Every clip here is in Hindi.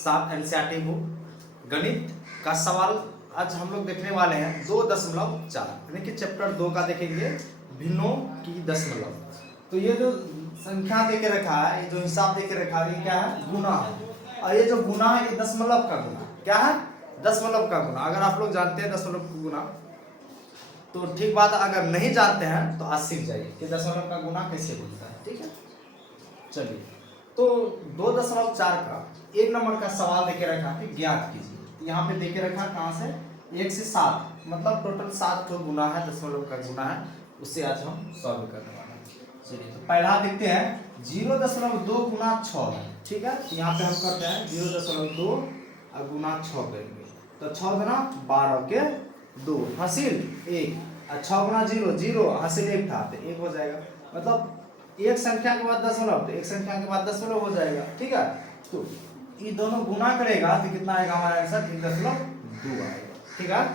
7 एनसीईआरटी बुक गणित का सवाल आज हम लोग देखने वाले हैं 2.4 यानी कि चैप्टर 2 का देखेंगे भिन्नों की दशमलव। तो ये जो संख्या देके रखा है, ये जो हिसाब देके रखा है, ये क्या है? गुना है। और ये जो गुना है ये दशमलव का गुना। क्या है? दशमलव का गुना। अगर आप लोग जानते हैं दशमलव का गुना तो ठीक बात, अगर नहीं जानते हैं तो आज सीख जाइए कि दशमलव का गुना कैसे बनता है। ठीक है, चलिए। तो 2.4 का 1 नंबर का सवाल देके रखा कि ज्ञात कीजिए। यहाँ पे देके रखा कहाँ से? 1 से 7, मतलब टोटल 7 जो गुना है, दशमलव का गुना है, उससे आज हम सॉल्व करने वाले हैं। चलिए, तो पहला देखते हैं 0.2 गुना 6 है। ठीक है, यहाँ पे हम करते हैं 0.2 गुना 6 करेंगे। तो 6 गुना 12 के 2 हासिल 1, और 6 गुना 0 0 हासिल 1 था तो 1 हो जाएगा। मतलब एक संख्या के बाद दशमलव, तो एक संख्या के बाद दशमलव हो जाएगा। ठीक है, तो ये दोनों गुना करेगा तो कितना आएगा हमारा आंसर? 1.2 आएगा। ठीक है,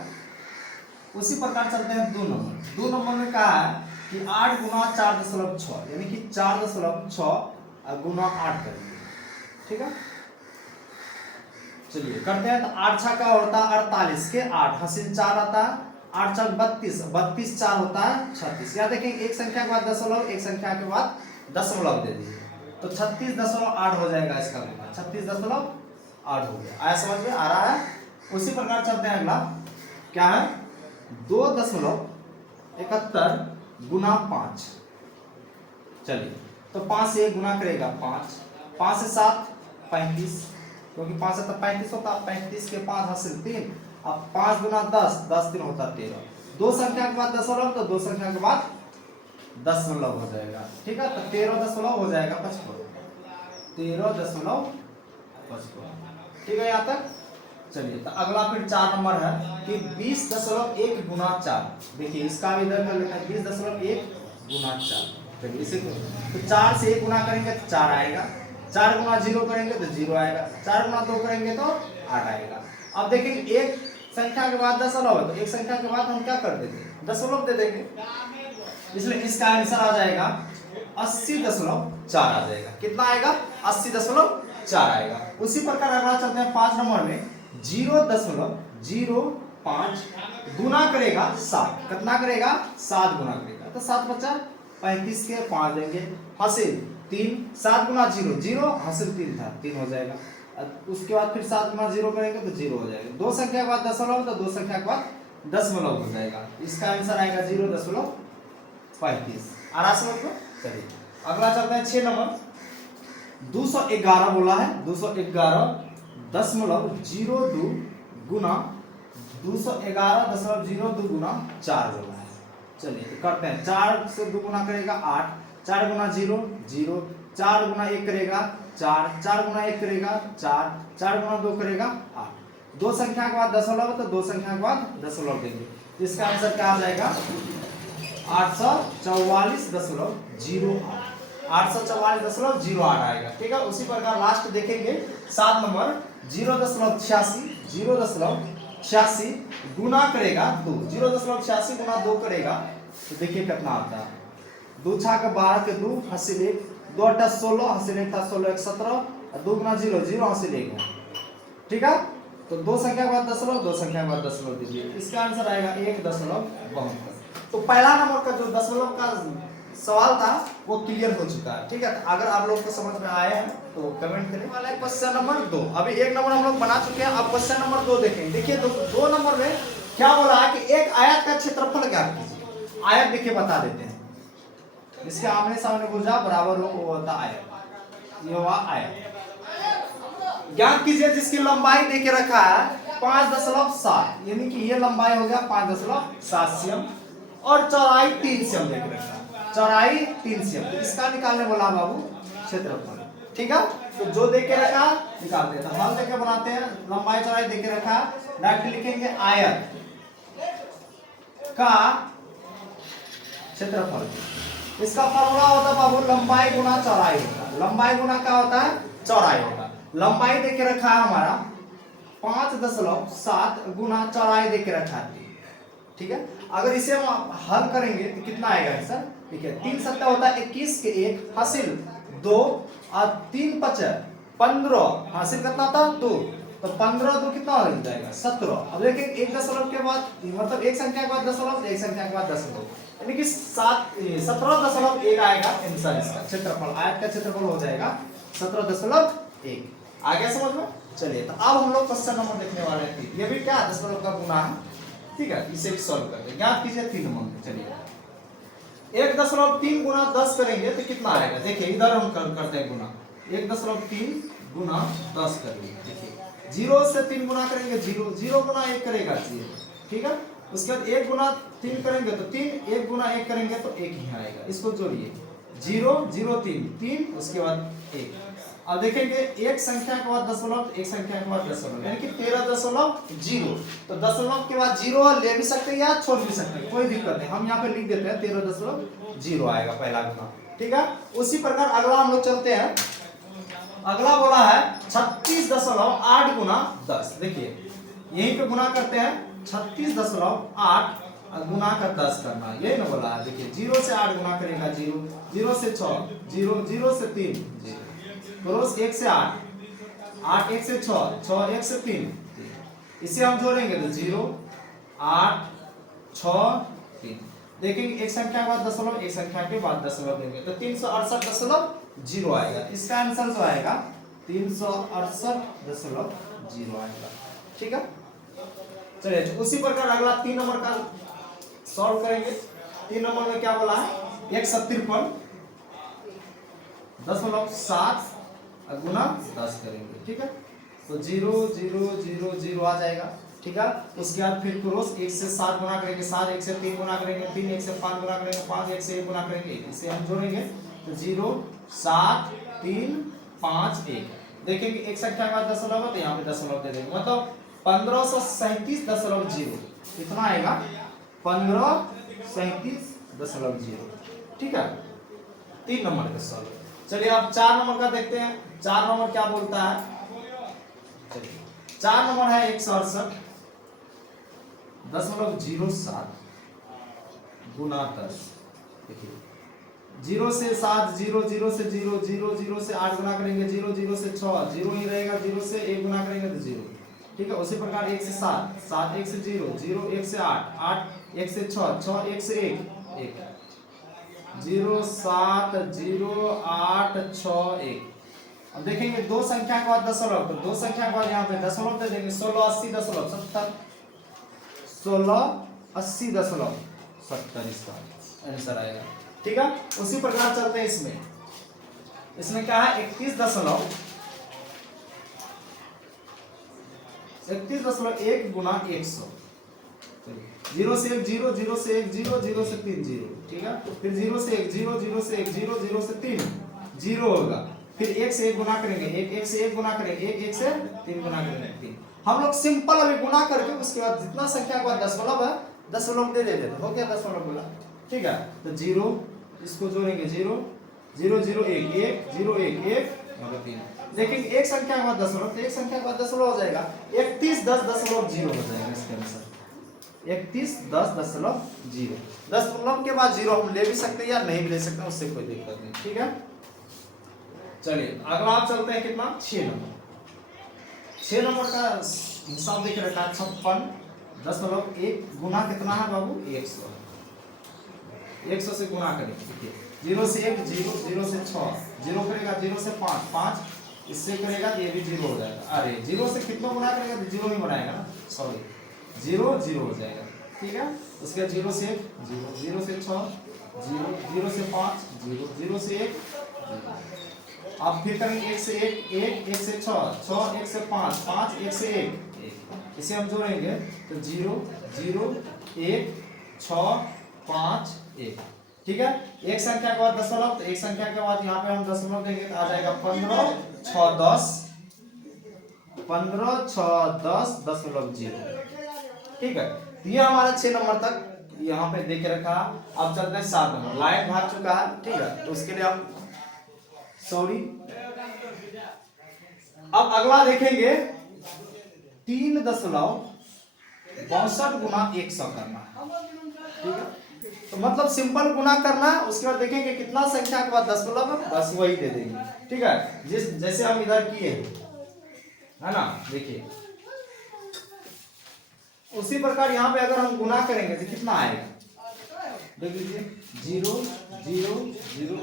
उसी प्रकार चलते हैं 2 नंबर। 2 नंबर में कहा है कि 8 गुना 4.6 यानी कि 4.6 गुना 8 करेंगे। ठीक है, चलिए करते हैं। तो 8 छक्का का होता है 48 के 8 हासिल 4 आता है, 8 छक 32, 32 4 होता है 36। या देखें एक संख्या के बाद दशमलव, एक संख्या के बाद दशमलव दे दीजिए तो 36.8 हो जाएगा इसका गुना। 36.8 हो गया। आया समझ में? आ रहा है? उसी प्रकार चलते हैं अगला। क्या है? 2.71 गुना 5। चलिए, तो 5 से 1 गुना करेगा 5, 5 से 7 35, क्योंकि 5 से 35 होता है। 35 के 5 हासिल 3, अब 5 गुना 10, 10 3 होता 13। दो संख्या के बाद दशमलव, तो दो संख्या के बाद दशमलव हो जाएगा। ठीक है, तो 13.55 हो जाएगा 13.55। ठीक है यहाँ तक। चलिए, तो अगला फिर 4 नंबर है कि 20.1 गुना 4। देखिए इसका भी इधर कर लेते हैं 20.1 गुना 4। चलिए इसे तो 4 से 1 गुना करेंगे तो 4 आएगा, 4 गुना 0 करेंगे तो 0 आएगा, 4 गुना 2 करेंगे तो 8 आएगा। अब देखेंगे एक संख्या के बाद दशमलव है तो एक संख्या के बाद हम क्या कर देंगे? दशमलव दे देंगे। इसलिए इसका आंसर आ जाएगा 80.4 आ जाएगा। कितना आएगा? 80.4 आएगा। उसी प्रकार अगला चलते हैं 5 नंबर में 0.05 गुना करेगा 7। कितना करेगा? 7 गुना करेगा। तो 7 बचा 35 के 5 देंगे हासिल 3, 7 गुना 0 0 हासिल 3 था 3 हो जाएगा। उसके बाद फिर 7 गुना 0 करेंगे तो 0 हो जाएगा। दो संख्या के बाद दशमलव, तो दो संख्या के बाद दशमलव हो जाएगा। इसका आंसर आएगा 0.35। आ रहा समझ को? चलिए अगला चलते हैं 6 नंबर। 211 बोला है, 211.02 गुना 211.02 गुना 4 बोला है। चलिए तो करते हैं। 4 से 2 गुना करेगा 8, 4 गुना 0 0, 4 गुना 1 करेगा 4, 4 गुना 1 करेगा 4, 4 गुना 2 करेगा 8। दो संख्या के बाद दशमलव, तो दो संख्या के बाद दशमलव देंगे। इसका आंसर क्या आ जाएगा? 844.08 844.08 आएगा। ठीक है, उसी प्रकार लास्ट देखेंगे 7 नंबर 0.86 गुना करेगा 2। 0.86 गुना 2 करेगा तो देखिए कितना आता है। 2 छाक 12 के 2 हासिल 1, 2 8 16 हासिल 1 था 16 1 17, 2 गुना 0 0 हासिल 1 है। ठीक है, तो दो संख्या के बाद दशमलव, दो संख्या के बाद दशमलव दीजिए। इसका आंसर आएगा 1.72। तो पहला नंबर का जो दशमलव का सवाल था वो क्लियर हो चुका है। ठीक है, तो अगर आप लोग को समझ में आया है तो कमेंट करें। वाला है क्वेश्चन नंबर 2। अभी 1 नंबर हम लोग बना चुके हैं, अब क्वेश्चन नंबर 2 देखेंगे। देखिए 2 नंबर में क्या बोला है कि एक आयत का क्षेत्रफल ज्ञात कीजिए। आयत देखिए बता देते हैं। इसके आमने सामने भुजा बराबर हो वो होता आयत। ये हुआ आयत। ज्ञात कीजिए जिसकी लंबाई देके रखा है 5.7, यानी कि ये लंबाई हो गया 5.7 cm और चौड़ाई 3 cm देके रखा है। चौड़ाई 3 cm, तो इसका निकालने बोला बाबू क्षेत्रफल। ठीक है, तो जो देके रखा निकालते हैं। तो हल देके बनाते हैं। लंबाई चौड़ाई देके रखा, डायरेक्ट लिखेंगे आयत का क्षेत्रफल। इसका फॉर्मूला होता है बाबू लंबाई गुना चौड़ाई होता है। लंबाई गुना क्या होता है? चौड़ाई होता है। लंबाई देके रखा है हमारा 5.7 गुना चौड़ाई देके रखा है। ठीक है, अगर इसे हम हल करेंगे तो कितना आएगा आंसर? ठीक है, 3 सत्ता होता है 21 के 1 हासिल 2 और 3 5 15 हासिल कितना था 2, तो 15 2 कितना हो जाएगा 17। अब देखिए एक दशमलव के बाद मतलब एक संख्या के बाद दशमलव, एक संख्या के बाद दशमलव, यानी कि 17.1 आएगा आंसर इसका। क्षेत्रफल आयत का क्षेत्रफल हो जाएगा 17.1। आ गया समझ में? चलिए तो अब हम लोग क्वेश्चन नंबर देखने वाले हैं। ये भी क्या दशमलव का गुना है, ठीक है, इसे भी सॉल्व करते ज्ञात कीजिए 3 नंबर में। चलिए 1.3 गुना 10 करेंगे तो कितना आएगा? देखिए इधर हम करते हैं गुना, 1.3 गुना 10 करेंगे। देखिए 0 से 3 गुना करेंगे 0, 0 गुना 1 करेगा 0, ठीक है। उसके बाद 1 गुना 3 करेंगे तो 3, 1 गुना 1 करेंगे तो 1 ही आएगा। इसको जोड़िए 0 0 3 3, उसके बाद 1। अब देखेंगे एक संख्या के बाद दशमलव, एक संख्या के बाद दशमलव, यानी कि 13.0। तो दशमलव के बाद 0 ले भी सकते हैं या छोड़ भी सकते हैं, कोई दिक्कत नहीं। हम यहाँ पे लिख देते हैं 13.0 आएगा पहला गुना, ठीक है। उसी प्रकार अगला हम लोग चलते हैं। अगला बोला है 36.8 गुना 10। देखिए यहीं पे गुना करते हैं 36.8 गुना कर 10 करना, यही ना बोला है। देखिए 0 से 8 गुना करेगा 0, 0 से 6 0, 0 से 3 0, क्रॉस 1 से 8, 8 1 से 6, 6 1 से 3, इसे हम जोड़ेंगे तो 0 8 6 3। देखेंगे एक संख्या के बाद दशमलव, एक संख्या के बाद दशमलव देंगे तो 368.0 आएगा। इसका आंसर जो आएगा 368.0 आएगा, ठीक है। चलिए उसी प्रकार अगला 3 नंबर का सॉल्व करेंगे। 3 नंबर में क्या बोला है? 153.7 गुना 10 करेंगे, ठीक है। तो 0 0 0 0 आ जाएगा, ठीक है। उसके बाद फिर क्रॉस 1 से 7 गुना करेंगे 7, 1 से 3 गुना करेंगे 3, 1 से 5 गुना करेंगे 5, 1 से 1 गुना करेंगे 1। इसे हम जोड़ेंगे तो 0 7 3 5 1। देखेंगे एक संख्या के बाद दशमलव है तो यहाँ पे दशमलव दे देंगे, मतलब 1537.0 कितना आएगा? 1537.0, ठीक है। 3 नंबर का सॉल्व। चलिए अब 4 नंबर का देखते हैं। 4 नंबर क्या बोलता है? चलिए 4 नंबर है 168.07 गुना 10। देखिए 0 से 7 0, 0 से 0 0, 0 से 8 गुना करेंगे 0, 0 से 6 0 ही रहेगा, 0 से 1 गुना करेंगे तो 0, ठीक है। उसी प्रकार 1 से 7 7, 1 से 0 0, 1 से 8 8, 1 से 6 6, 1 से 1 1, 0 7 0 8 6 1। अब देखेंगे दो संख्या के बाद दशमलव, तो दो संख्या के बाद यहाँ पे दशमलव दे देंगे 1680.70 1680.70 इसका आंसर आएगा, ठीक है। उसी प्रकार चलते हैं इसमें क्या है 31.1 गुना 100। 0 से 1 0, 0 से 1 0, 0 से 3 0, ठीक है। फिर 0 से 1 0, 0 से 1 0, 0 से 3 0 होगा। फिर 1 से 1 गुना करेंगे 1, 1 से 1 गुना करेंगे 1, 1 से 3 गुना करेंगे 3। हम लोग सिंपल अभी गुना करके उसके बाद जितना संख्या के बाद दशमलव है दशमलव दे देते हो गया दशमलव बोला, ठीक है। तो 0 इसको जोड़ेंगे 0 0 0 1 1 0 1 1 3। देखेंगे एक संख्या के बाद दशमलव, तो एक संख्या के बाद दशमलव हो जाएगा 31.10.0 हो जाएगा इसके अनुसार 31.10.0। दशमलव के बाद 0 हम ले भी सकते हैं या नहीं भी ले सकते हैं, उससे कोई दिक्कत नहीं, ठीक है। चलिए अगला आप चलते हैं कितना 6 नंबर। 6 नंबर का हिसाब देख रखा है 56.1 गुना कितना है बाबू 100। 100 से गुना करेंगे, देखिए 0 से 1 0, 0 से 6 0 करेगा, 0 से 5 5, इससे करेगा ये भी 0 हो जाएगा। अरे 0 से कितना गुना करेगा तो 0 ही बनाएगा ना, सॉरी 0 0 हो जाएगा, ठीक है। उसके बाद 0 से 1 0, 0 से 6 0, 0 से 5 0, 0 से 1 0। अब फिर करेंगे 1 से 1 1, 1 से 6 6, 1 से 5 5, 1 से 1 1। इसे हम जोड़ेंगे तो 0 0 1 6 5 1, ठीक है। एक संख्या के बाद दशमलव, तो एक संख्या के बाद यहाँ पे हम दशमलव देंगे तो आ जाएगा 15 6 10 15.6.10.0, ठीक है। तो ये हमारा 6 नंबर तक यहाँ पे देख रखा। अब चलते हैं 7 नंबर। लाइन भाग चुका है, ठीक है, तो उसके लिए हम सॉरी। अब अगला देखेंगे 3.62 गुना 100 करना है, ठीक है। तो मतलब सिंपल गुना करना, उसके बाद देखेंगे कितना संख्या के बाद दशमलव है, बस वही दे देंगे। ठीक है, जैसे हम इधर किए है ना, देखिए उसी प्रकार यहाँ पे अगर हम गुना करेंगे तो कितना आएगा, देख लीजिए 0 0 0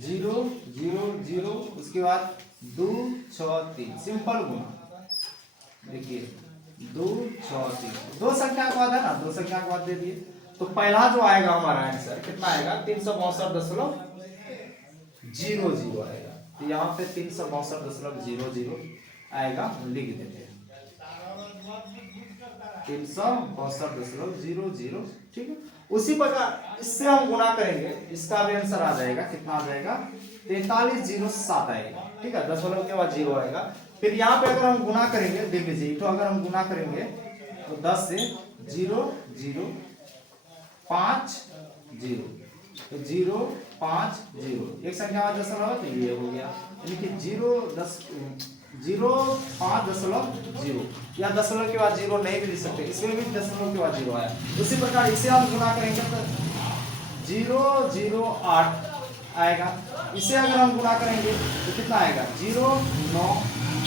0 0 0, उसके बाद 2 6 3, सिंपल गुना। देखिए 2 6 3, दो संख्या के बाद है ना, दो संख्या के बाद दे दिए। तो पहला जो आएगा हमारा आंसर कितना आएगा, 362.00 आएगा। तो यहाँ पे 362.00 आएगा, लिख देते हैं 362.00। ठीक है, उसी प्रकार इससे हम गुना करेंगे, इसका भी आंसर आ जाएगा, कितना आ जाएगा 4307 आएगा। ठीक है, दशमलव के बाद 0 आएगा। फिर यहाँ पे अगर हम गुना करेंगे, देख लीजिए, तो अगर हम गुना करेंगे तो 10 से 0 0 5 0, तो 0 5 0, एक संख्या में दशमलव है तो ये हो गया, यानी कि 0 5.0, या दशमलव के बाद 0 नहीं भी लिख सकते, इसमें भी दशमलव के बाद 0 आया। उसी प्रकार इसे हम गुना करेंगे तो 0 0 8 आएगा। इसे अगर हम गुना करेंगे तो कितना आएगा 0 9,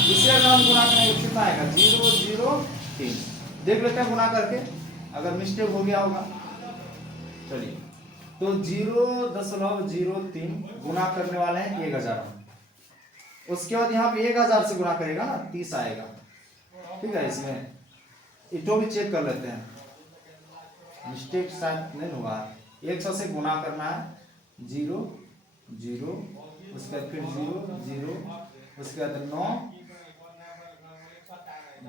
इसे अगर हम गुना करेंगे तो कितना आएगा 0 0 3। देख लेते हैं गुना करके, अगर मिस्टेक हो गया होगा। चलिए, तो 0.03 गुना करने वाले हैं 1000, उसके बाद यहाँ पे 1000 से गुना करेगा ना 30 आएगा। ठीक है, इसमें इटो भी चेक कर लेते हैं, मिस्टेक शायद नहीं होगा। 100 से गुना करना है, 0 0, उसके बाद फिर 0 0, उसके बाद 9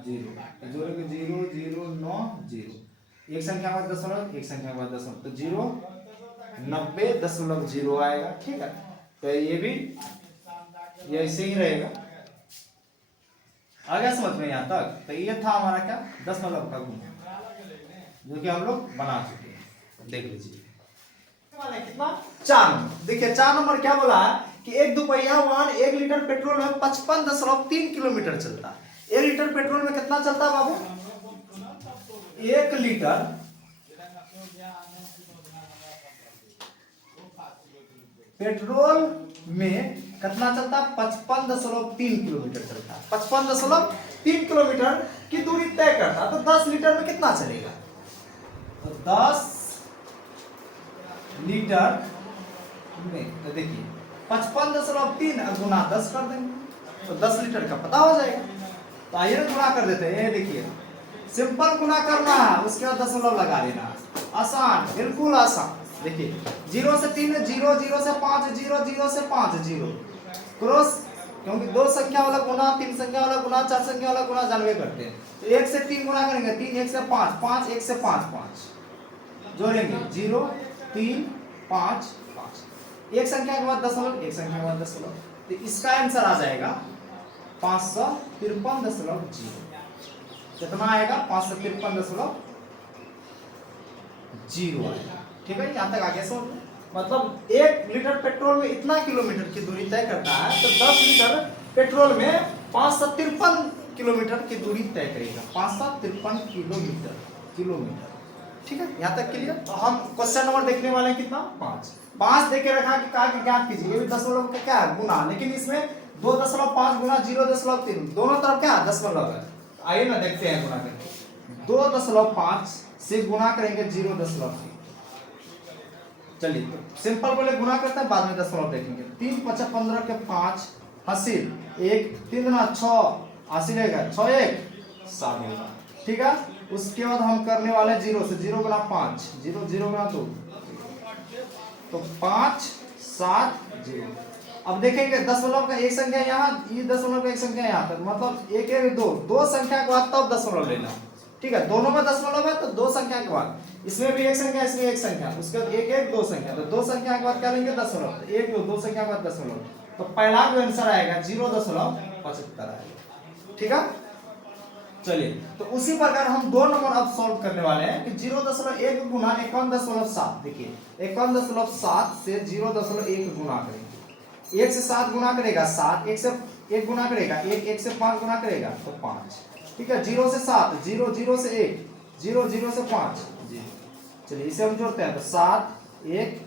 0, जोड़ेंगे 0 0 9 0, एक संख्या के बाद दशमलव, एक संख्या के बाद दशमलव, तो 90.0 आएगा। ठीक है, तो ये भी ये ऐसे ही रहेगा। आ गया समझ में यहाँ तक? तो ये था हमारा क्या, दशमलव का गुण, जो कि हम लोग बना चुके हैं। देख लीजिए कितना, 4 नंबर। देखिए 4 नंबर क्या बोला है कि एक दोपहिया वाहन 1 लीटर पेट्रोल में 55.3 किलोमीटर चलता है। 1 लीटर पेट्रोल में कितना चलता है बाबू, 1 लीटर पेट्रोल में कितना चलता है, 55.3 किलोमीटर चलता है। 55.3 किलोमीटर की दूरी तय करता है, तो 10 लीटर में कितना चलेगा, तो 10 लीटर में, तो देखिए 55.3 गुना 10 कर देंगे तो 10 लीटर का पता हो जाएगा। तो आइए गुना कर देते हैं। ये देखिए सिंपल गुना करना है, उसके बाद दशमलव लगा देना, आसान, बिल्कुल आसान। देखिए 0 से 3 0, 0 से 5 0, 0 से 5 0, क्रॉस, क्योंकि दो संख्या वाला गुना, तीन संख्या वाला गुना, चार संख्या वाला गुना जानवे करते हैं। तो 1 से 3 गुना करेंगे, 3 1 से 5, 5 1 से 5 5, जोड़ेंगे 0 3 5 5, एक संख्या के बाद दशमलव, एक संख्या के बाद दशमलव, तो इसका आंसर आ जाएगा 553.0। कितना आएगा, 553.0 आएगा। ठीक है, यहाँ तक आगे समझ। मतलब 1 लीटर पेट्रोल में इतना किलोमीटर की दूरी तय करता है, तो 10 लीटर पेट्रोल में 553 किलोमीटर की दूरी तय करेगा, 553 किलोमीटर। ठीक है, यहाँ तक क्लियर। तो हम क्वेश्चन नंबर देखने वाले हैं कितना, 5 देके रखा कि कहा कि ज्ञात कीजिए, ये भी दशमलव का क्या है, गुना, लेकिन इसमें 2.5 गुना 0.3, दोनों तरफ क्या दशमलव है। आइए ना देखते हैं गुना करके, 2.5 से गुना करेंगे 0.3। चलिए तो सिंपल बोले गुना करते हैं, बाद में दशमलव देखेंगे। 3 5 15 के 5 हासिल, 1 3 गुना 6 हासिल रहेगा, 6 1 7 होगा। ठीक है, उसके बाद हम करने वाले 0 से, 0 गुना 5 0, 0 गुना 2, तो 5 7 0। अब देखेंगे दशमलव का एक संख्या यहाँ, ये दशमलव का एक संख्या यहाँ तक, मतलब 1 1 2, दो संख्या के बाद तब दशमलव लेना। ठीक है, दोनों में दशमलव है तो दो संख्या के बाद, इसमें भी एक संख्या, इसमें एक संख्या, उसके बाद 1 1 2 संख्या, तो दो संख्या के बाद क्या लेंगे दशमलव, 1 2, दो संख्या के बाद दशमलव, तो पहला जो आंसर आएगा 0.75 आएगा। ठीक है, चलिए तो उसी प्रकार हम 2 नंबर अब सॉल्व करने वाले हैं कि 0.1 गुना 51.7। देखिए 51.7 से 0.1 गुना करेंगे, 1 से 7 गुना करेगा 7, 1 से 1 गुना करेगा 1, 1 से 5 गुना करेगा तो 5। ठीक है, 0 से 7, 0 0 से 1, 0 0 से 5 0, चलिए इसे हम जोड़ते हैं तो 7 1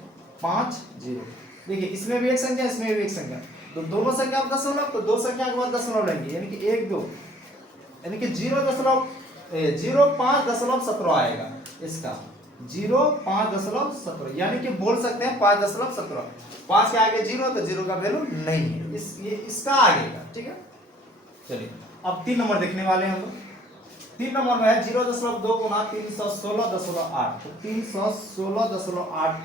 5 0। देखिए इसमें भी एक संख्या, इसमें भी एक संख्या, तो दोनों संख्या आप दशमलव, तो दो संख्या के बाद दशमलव लेंगे, यानी कि 1 2, यानी कि 0.05 आएगा इसका, 0.5, यानी कि बोल सकते हैं 5.17। 5 के आगे 0 तो 0 का वैल्यू नहीं है, ये इसका आगे का, ठीक है। चलिए अब 3 नंबर देखने वाले हैं हम लोग। 3 नंबर में है 0.2 गुना 316.8, तो 316.8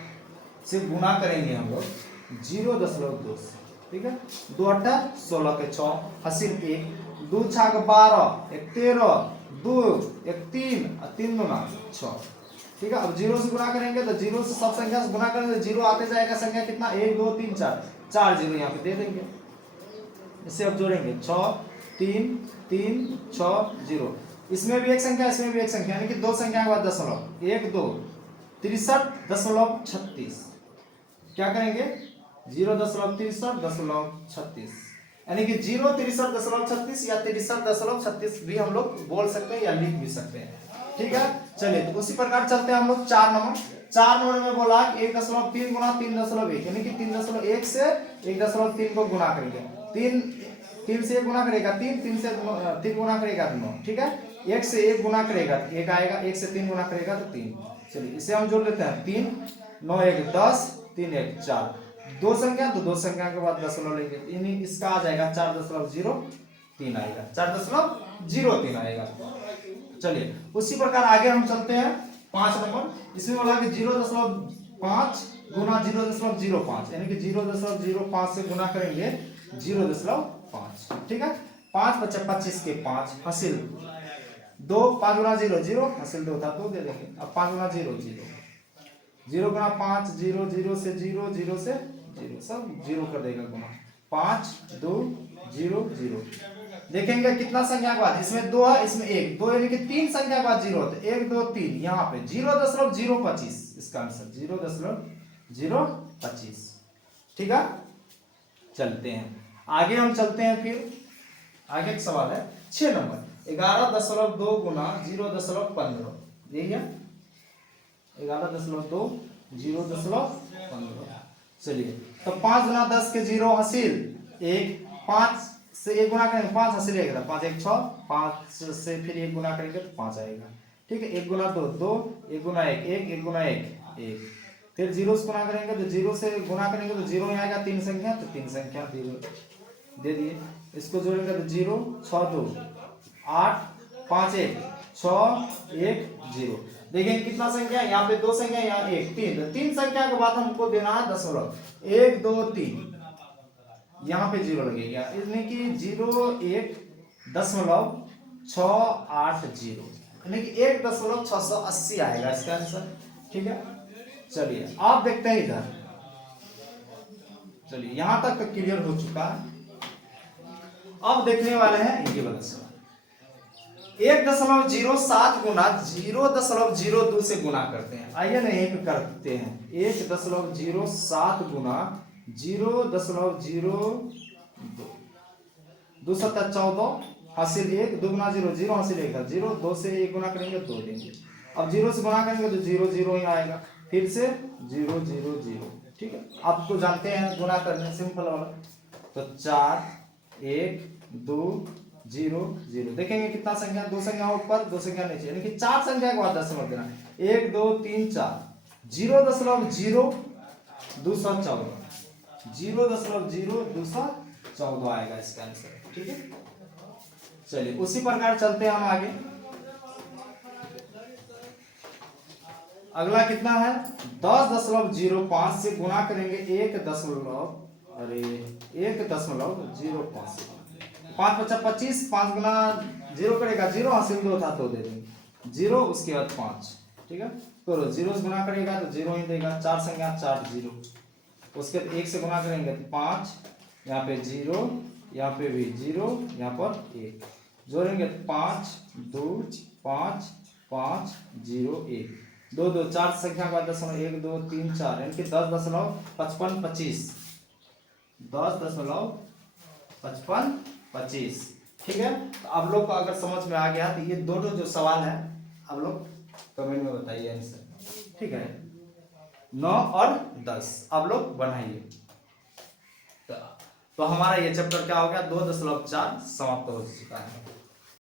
से गुना करेंगे हम लोग 0.2 से, ठीक है। 2 8 16 के 6 हासिल 1, 2 6 12 1 13, 2 1 3 3 दूना 6, ठीक है। अब 0 से गुना करेंगे तो 0 से सब संख्या से गुना करेंगे तो 0 आते जाएगा संख्या कितना 1 2 3 4 0 यहाँ पे दे देंगे। इससे अब जोड़ेंगे 6 3 3 6 0। इसमें भी एक संख्या, इसमें भी एक संख्या, यानी कि दो संख्या के बाद दशमलव 1 2 63.36। क्या करेंगे 0.63.36, यानी कि 0.63.36 या 63.36 भी हम लोग बोल सकते हैं या लिख भी सकते हैं, ठीक है। चलिए तो उसी प्रकार चलते हैं हम लोग 4 नंबर। 4 नंबर में बोला 1.3 गुना 3.1, यानी कि 3.1 से 1.3 को गुना करेंगे, 3 से 1 गुना करेगा 3, 3 से 3 गुना करेगा 9, ठीक है। 1 से 1 गुना करेगा तो 1 आएगा, 1 से 3 गुना करेगा तो 3। चलिए इसे हम जोड़ लेते हैं 3 9 1 10 3 1 4, दो संख्या तो दो संख्या के बाद दशमलव लेंगे, यानी इसका आ जाएगा 4.03 आएगा, 4.03 आएगा। चलिए उसी प्रकार आगे हम चलते हैं 5 नंबर। इसमें बोला कि 0.5 गुना 0.05, यानी कि 0.05 से गुना करेंगे 0.5, ठीक है। 5 बचा 25 के 5 हासिल 2, 5 गुना 0 0 हासिल 2 था 2 दे देंगे। अब 5 गुना 0 0, 0 गुना 5 0 0 से 0 0 से 0, सब 0 कर देगा गुना, 5 2 0 0। देखेंगे कितना संख्या के बाद, इसमें 2 है इसमें 1 2, यानी कि 3 संख्या के बाद 0 होता है, 1 2 3, यहाँ पे 0.025 इसका आंसर 0.025, ठीक है। चलते हैं आगे, हम चलते हैं फिर आगे एक सवाल है 6 नंबर। 11.2 गुना 0.15, यही है 11.2 0.15। चलिए तो 5 गुना 10 के 0 हासिल 1, 5 से 1 गुना करेंगे 5 हासिल 1, 5 1 6, 5 से फिर 1 गुना करेंगे तो 5 आएगा, ठीक है। 1 गुना 2 2, 1 गुना 1 1, 1 गुना 1 1, फिर 0 से गुना करेंगे तो 0 से गुना करेंगे तो 0 ही आएगा, 3 संख्या तो 3 संख्या दे दिए। इसको जोड़ेंगे तो 0 6 2 8 5 1 6 1 0। देखेंगे कितना संख्या, यहाँ पे 2 संख्या, यहाँ 1 3, तो 3 संख्या के बाद हमको देना है दशमलव, 1 2 3, यहाँ पे 0 लगेगा, यानी कि 0 1.680, यानी कि 1.680 आएगा इसका आंसर, ठीक है। चलिए आप देखते हैं इधर, चलिए यहां तक तो क्लियर हो चुका है। अब देखने वाले हैं ये वाला सवाल, 1.07 गुना 0.02 से गुना करते हैं। आइए ना यहीं पे करते हैं, 1.07 गुना 0.02, 2 7 14 हासिल 1, 2 गुना 0 0 हासिल 1 0, 2 से 1 गुना करेंगे 2 देंगे। अब 0 से गुना करेंगे तो 0 0 ही आएगा, फिर से 0 0 0, ठीक है। आप तो जानते हैं गुना करने सिंपल वाला, तो 4 1 2 0 0। देखेंगे कितना संख्या, 2 संख्या ऊपर 2 संख्या नीचे, यानी कि 4 संख्या के बाद दशमलव देना, 1 2 3 4, 0.0214, 0.0214 आएगा इसका आंसर, ठीक है। चलिए उसी प्रकार चलते हैं हम आगे। अगला कितना है, 10.05 से गुना करेंगे 1.05, 5 बचा 25, 5 गुना 0 करेगा 0 हासिल 2 था 2 दे देंगे 0, उसके बाद 5, ठीक है। तो 0 से गुना करेगा तो 0 ही देगा, 4 संख्या 4 0, उसके बाद 1 से गुना करेंगे तो 5, यहाँ पे 0, यहाँ पे भी 0, यहाँ पर 1, जोड़ेंगे 5 2 5 5 0 1, 2 2 4 संख्या का दशमलव 1 2 3 4, यानी कि 10.55 10.55, ठीक है। तो आप लोग को अगर समझ में आ गया तो ये दोनों जो सवाल है आप लोग कमेंट में बताइए आंसर। ठीक है, 9 और 10 अब लोग बनाइए। तो हमारा ये चैप्टर क्या हो गया, 2.4 समाप्त हो चुका है।